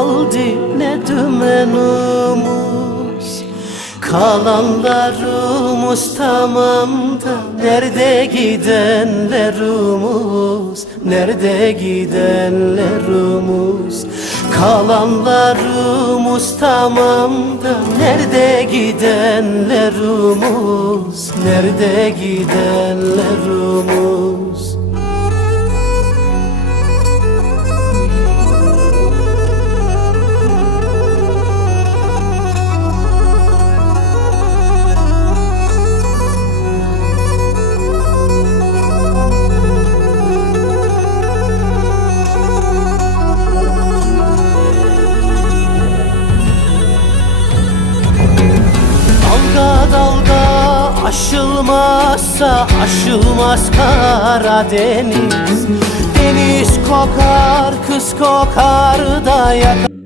kaldı ne dümenimiz Kalanlarımız tamam da Nerede gidenlerimiz Nerede gidenlerimiz Kalanlarımız tamam da Nerede gidenlerimiz Nerede gidenlerimiz aşılmazsa aşılmaz Karadeniz. Deniz kokar, kız kokar da yakar